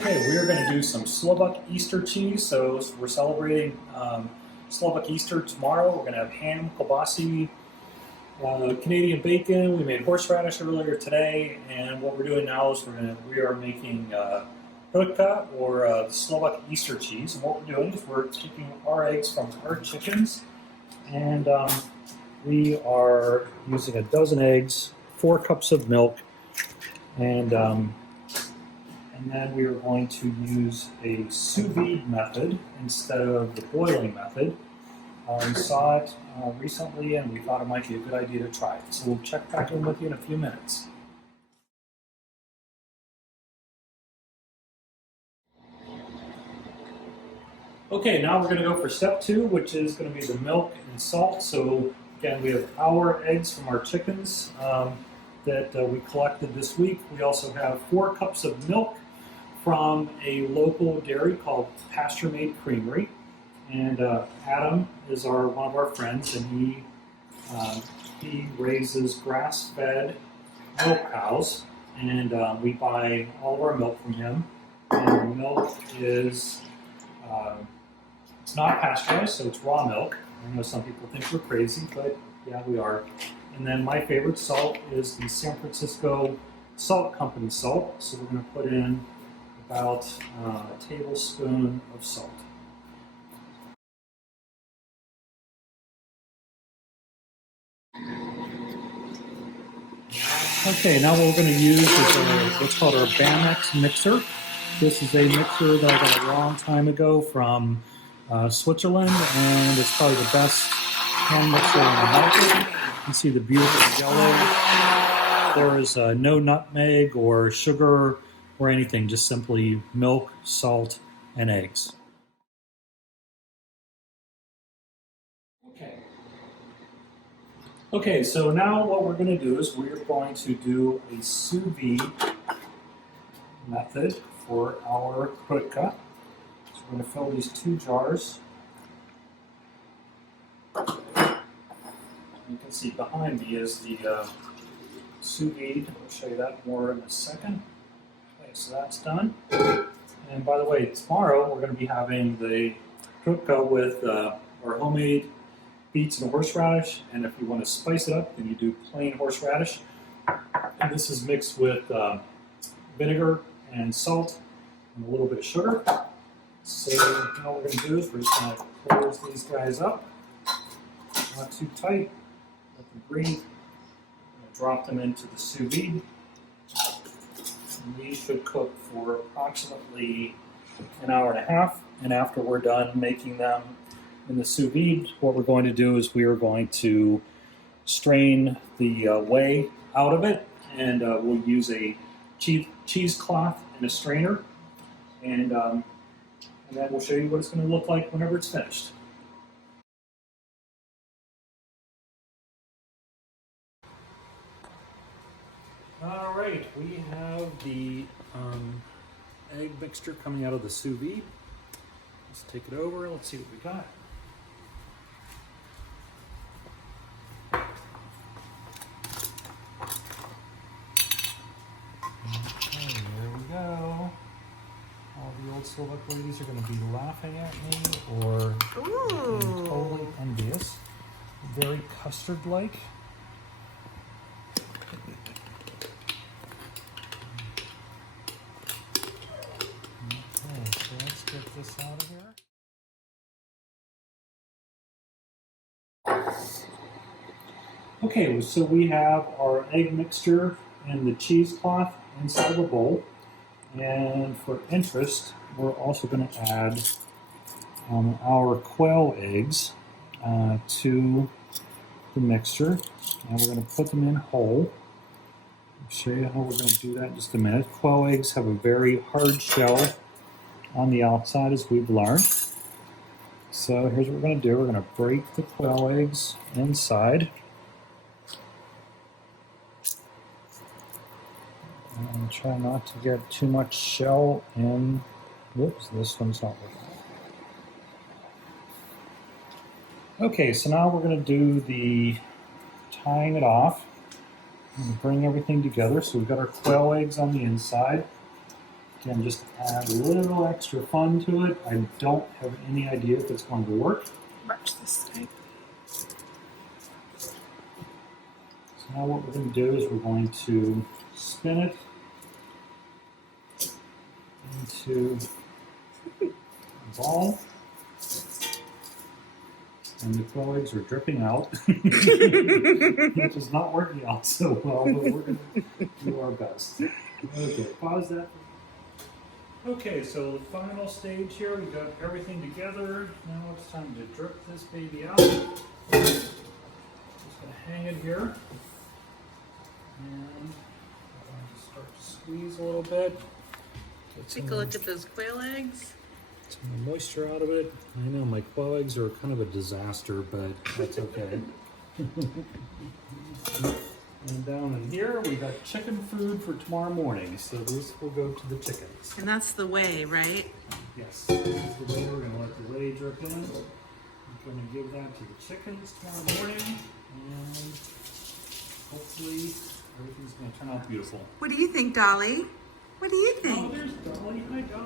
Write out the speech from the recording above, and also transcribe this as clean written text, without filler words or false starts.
Okay, we're going to do some Slovak Easter cheese. So we're celebrating Slovak Easter tomorrow. We're going to have ham, kielbasi, Canadian bacon. We made horseradish earlier today, and what we're doing now is we are making Hrudka, or the Slovak Easter cheese. And what we're doing is we're taking our eggs from our chickens, and we are using a dozen eggs, 4 cups of milk, and then we are going to use a sous vide method instead of the boiling method. We saw it recently, and we thought it might be a good idea to try it. So we'll check back in with you in a few minutes. Okay, now we're going to go for step 2, which is going to be the milk and salt. So again, we have our eggs from our chickens that we collected this week. We also have 4 cups of milk from a local dairy called Pasture Made Creamery, and Adam is one of our friends, and he raises grass-fed milk cows, and we buy all of our milk from him. And the milk is it's not pasteurized, so it's raw milk. I know some people think we're crazy, but yeah, we are. And then my favorite salt is the San Francisco Salt Company salt. So we're going to put in about a tablespoon of salt. Okay, now what we're going to use is what's called our Bamex mixer. This is a mixer that I got a long time ago from Switzerland, and it's probably the best hand mixer on the market. You can see the beautiful yellow. There is no nutmeg or sugar or anything, just simply milk, salt, and eggs. Okay, so now what we're going to do is we're going to do a sous vide method for our Hrudka. So we're going to fill these 2 jars. You can see behind me is the sous vide. I'll show you that more in a second. Okay, so that's done. And by the way, tomorrow we're going to be having the Hrudka with our homemade beets and horseradish. And if you want to spice it up, then you do plain horseradish. And this is mixed with vinegar and salt and a little bit of sugar. So now what we're going to do is we're just going to close these guys up. Not too tight. Let them breathe. Drop them into the sous vide. And these should cook for approximately an hour and a half. And after we're done making them in the sous vide, what we're going to do is we are going to strain the whey out of it, and we'll use a cheesecloth and a strainer, and then we'll show you what it's going to look like whenever it's finished. All right, we have the egg mixture coming out of the sous vide. Let's take it over. Let's see what we got. Okay, there we go. All the old Slovak ladies are going to be laughing at me or being totally envious. Very custard-like. Okay, so let's get this out of here. Okay, so we have our egg mixture and the cheesecloth inside of a bowl. And for interest, we're also going to add our quail eggs to the mixture. And we're going to put them in whole. I'll show you how we're going to do that in just a minute. Quail eggs have a very hard shell on the outside, as we've learned. So here's what we're going to do. We're going to break the quail eggs inside. And try not to get too much shell in. Whoops, this one's not working. Okay, so now we're going to do the tying it off. And bring everything together. So we've got our quail eggs on the inside. Again, just to add a little extra fun to it. I don't have any idea if it's going to work. Watch this thing. So now what we're going to do is we're going to spin it into a ball. And the quail eggs are dripping out, which is not working out so well, but we're going to do our best. Okay, pause that. Okay, so the final stage here, we got everything together. Now it's time to drip this baby out. Just going to hang it here. And I'm going to start to squeeze a little bit. Take a look at those quail eggs. Some moisture out of it. I know my quail eggs are kind of a disaster, but that's okay. And down in here, we got chicken food for tomorrow morning. So this will go to the chickens. And that's the whey, right? Yes, this is the whey. We're going to let the whey drip in. We're going to give that to the chickens tomorrow morning. And hopefully everything's going to turn out beautiful. What do you think, Dolly? What do you Oh, think? there's Dolly. Hi, Dolly.